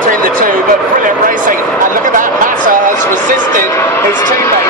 between the two, but brilliant racing. And look at that, Massa has resisted his teammate